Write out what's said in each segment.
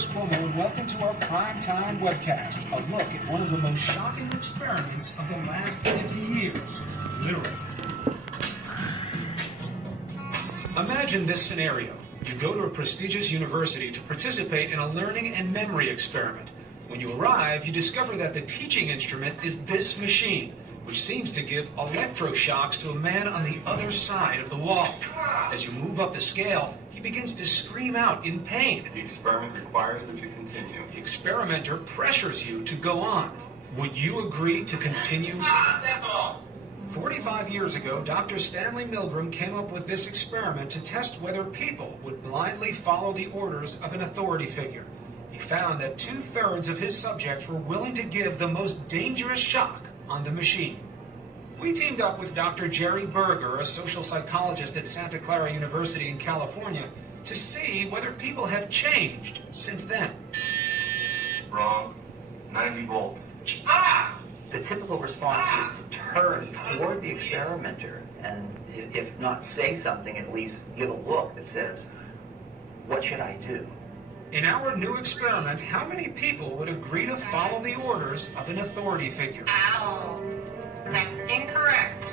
Chris Cuomo, and welcome to our primetime webcast, a look at one of the most shocking experiments of the last 50 years, literally. Imagine this scenario. You go to a prestigious university to participate in a learning and memory experiment. When you arrive, you discover that the teaching instrument is this machine, which seems to give electroshocks to a man on the other side of the wall. As you move up the scale, he begins to scream out in pain. The experiment requires that you continue. The experimenter pressures you to go on. Would you agree to continue? That's all. 45 years ago, Dr. Stanley Milgram came up with this experiment to test whether people would blindly follow the orders of an authority figure. He found that 2/3 of his subjects were willing to give the most dangerous shock on the machine. We teamed up with Dr. Jerry Berger, a social psychologist at Santa Clara University in California, to see whether people have changed since then. Wrong. 90 volts. The typical response is to turn toward the experimenter and, if not say something, at least give a look that says, what should I do? In our new experiment, how many people would agree to follow the orders of an authority figure? Ow. That's incorrect.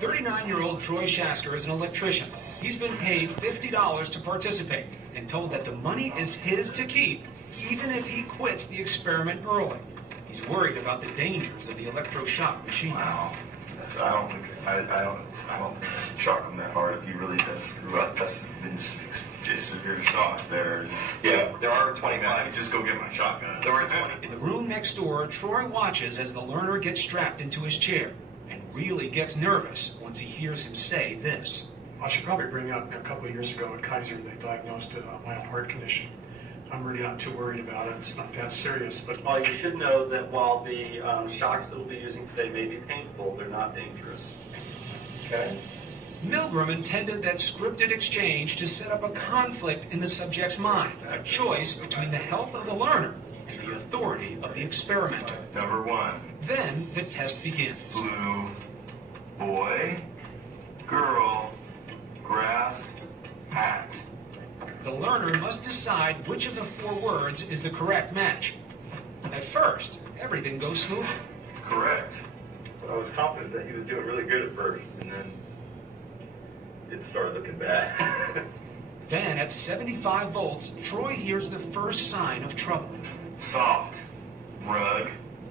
39-year-old Troy Shasker is an electrician. He's been paid $50 to participate and told that the money is his to keep, even if he quits the experiment early. He's worried about the dangers of the electroshock machine. Wow. I don't shock him that hard. If he really does screw up, that's been severe shock there. Yeah, there are 25. I could just go get my shotgun. There are 20. In the room next door, Troy watches as the learner gets strapped into his chair and really gets nervous once he hears him say this. I should probably bring up a couple of years ago at Kaiser, they diagnosed a mild heart condition. I'm really not too worried about it. It's not that serious, but Well, you should know that while the shocks that we'll be using today may be painful, they're not dangerous. Okay? Milgram intended that scripted exchange to set up a conflict in the subject's mind, a choice between the health of the learner and the authority of the experimenter. Number 1. Then the test begins. Blue. Boy. Girl. Grass. Hat. The learner must decide which of the 4 words is the correct match. At first, everything goes smoothly. Correct. I was confident that he was doing really good at first, and then it started looking bad. Then, at 75 volts, Troy hears the first sign of trouble. Soft. Rug.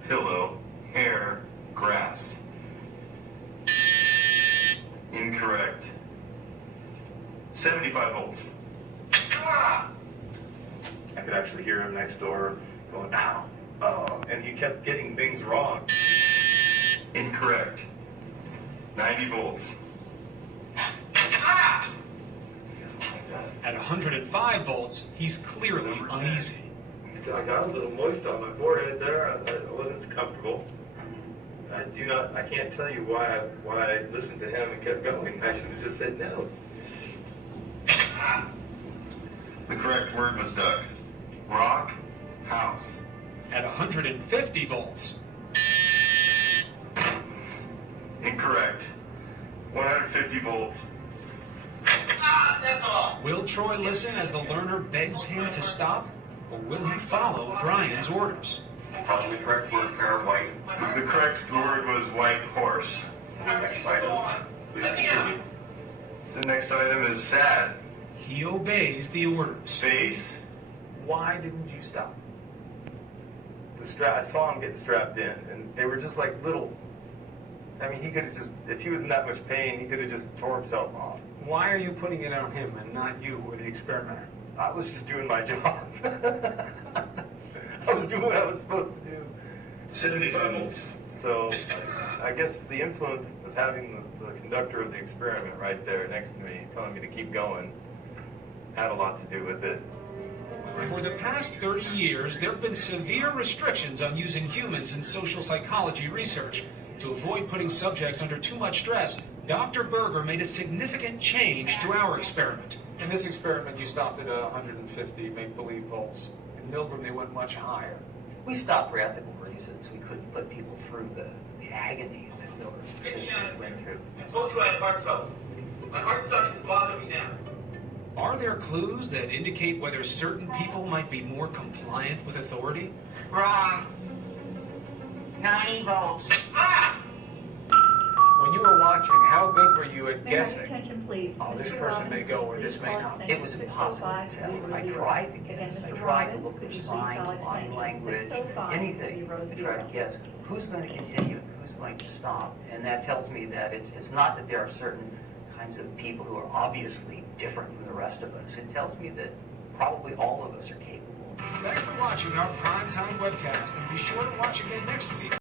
Pillow. Hair. Grass. Incorrect. 75 volts. I could actually hear him next door going, ow, oh, and he kept getting things wrong. Incorrect. 90 volts. At 105 volts, he's clearly uneasy. I got a little moist on my forehead there. I wasn't comfortable. I can't tell you why I listened to him and kept going. I should have just said no. The correct word was duck. Rock. House. At 150 volts, Incorrect. 150 volts. That's all. will Troy listen as the learner begs him to stop, or will he follow Brian's orders? Probably the correct word, fair white. The correct word was white horse. The next item is sad. He obeys the orders. Face. Why didn't you stop? I saw him get strapped in, and they were just like little. I mean, he could have just, if he was in that much pain, he could have just tore himself off. Why are you putting it on him and not you or the experimenter? I was just doing my job. I was doing what I was supposed to do. 75 volts. So I guess the influence of having the conductor of the experiment right there next to me, telling me to keep going, had a lot to do with it. For the past 30 years, there have been severe restrictions on using humans in social psychology research. To avoid putting subjects under too much stress, Dr. Berger made a significant change to our experiment. In this experiment, you stopped at 150 make-believe volts. In Milgram, they went much higher. We stopped for ethical reasons. We couldn't put people through the agony that those participants went through. I told you I had heart trouble. My heart's starting to bother me now. Are there clues that indicate whether certain people might be more compliant with authority? Wrong. 90 volts. Ah! When you were watching, how good were you at May I have guessing? attention, please? Oh, this Mr. person may Robbins, go or please this may call not. extension It was 605 impossible to tell. to be I reviewed. tried to Again, guess. I Mr. tried to Robbins, look for could you please signs, call body extension language, 605 anything to be to try to reviewed. guess who's going to continue and who's going to stop. And that tells me that it's not that there are certain kinds of people who are obviously different from the rest of us. It tells me that probably all of us are capable. Thanks for watching our primetime webcast, and be sure to watch again next week.